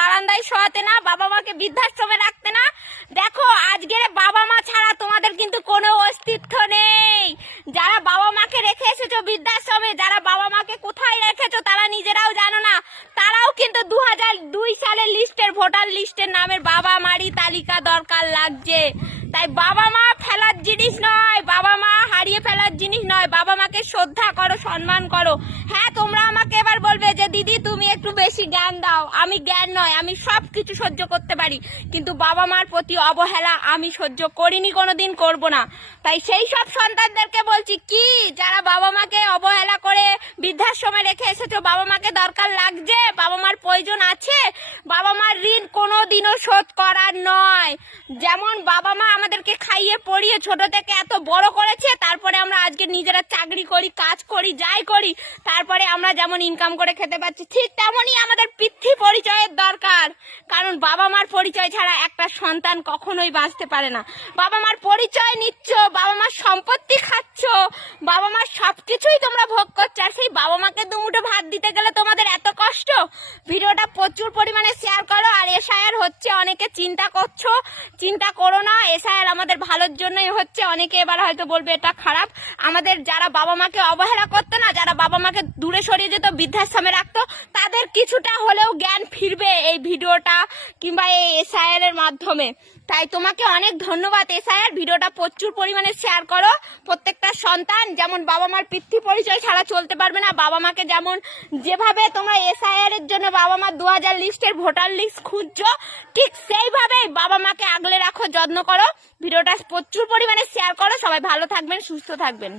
বারান্দায় শোয়াতে না, বাবা মাকে বৃদ্ধাশ্রমে রাখতে না। দেখো আজকের বাবা মা ছাড়া তোমাদের কিন্তু কোনো অস্তিত্ব নেই। যারা বাবা মাকে রেখে এসেছো বৃদ্ধাশ্রমে, যারা বাবা মাকে কোথায় রেখেছো তারা নিজেরাও জানো না। তারাও কিন্তু 2002 সালের লিস্টের, ভোটার লিস্টের নামের বাবা মারই তালিকা দরকার লাগছে। তাই বাবা মা ফেলার জিনিস নয়, বাবা মা হারিয়ে ফেলার জিনিস নয়। বাবা মাকে শ্রদ্ধা করো, সম্মান করো। হ্যাঁ, তোমরা আমাকে এবার বলবে যে দিদি তুমি একটু বেশি জ্ঞান দাও। আমি জ্ঞান নয়, আমি সব কিছু সহ্য করতে পারি, কিন্তু বাবা মার প্রতি অবহেলা আমি সহ্য করিনি, কোনোদিন করব না। তাই সেই সব সন্তানদেরকে বলছি কি, যারা বাবা মাকে অবহেলা করে বৃদ্ধাশ্রমে রেখে এসেছো, বাবা মাকে দরকার লাগছে, বাবা মার প্রয়োজন আছে। বাবা মার ঋণ কোনোদিনও শোধ করার নয়। যেমন বাবা মা আমাদেরকে খাইয়ে পড়িয়ে ছোট থেকে এত বড় করেছে, তারপরে আমরা আজকে নিজেরা চাকরি করি, কাজ করি, যাই করি, তারপরে আমরা যেমন ইনকাম করে খেতে পাচ্ছি, ঠিক তেমনই আমাদের পিতৃ পরিচয়ের দরকার। কারণ বাবা মার পরিচয় ছাড়া একটা সন্তান কখনোই বাঁচতে পারে না। বাবা মার পরিচয় নিচ্ছ, বাবা মার সম্পত্তি খাচ্ছ, বাবা মার সবকিছুই তোমরা ভোগ করছো, আর সেই বাবা মাকে দুমুঠো ভাত দিতে গেলে তোমাদের এত কষ্ট। ভিডিওটা প্রচুর পরিমাণে শেয়ার করো। আর এসআইআর হচ্ছে, অনেকে চিন্তা করছো, চিন্তা করো না, এসআইআর আমাদের ভালোর জন্যই হচ্ছে। অনেকে এবার হয়তো বলবে এটা খারাপ। আমাদের যারা বাবা মাকে অবহেলা করতো না, যারা বাবা মাকে দূরে সরিয়ে যেত, বৃদ্ধাশ্রমে রাখতো, তাদের কিছুটা হলেও জ্ঞান ফিরবে এই ভিডিওটা কিংবা এই এসআইআর এর মাধ্যমে। তাই তোমাকে অনেক ধন্যবাদ এসআইআর। ভিডিওটা প্রচুর পরিমাণে শেয়ার করো। প্রত্যেকটা সন্তান যেমন বাবা মার পিতৃ পরিচয় ছাড়া চলতে পারবে না, বাবা মাকে যেমন যেভাবে তোমরা এসআইআর এর জন্য বাবা মা 2000 লিস্টের ভোটার লিস্ট খুঁজছো, ঠিক সেইভাবেই বাবা মাকে আগলে রাখো, যত্ন করো। ভিডিওটা প্রচুর পরিমাণে শেয়ার করো। সবাই ভালো থাকবেন, সুস্থ থাকবেন।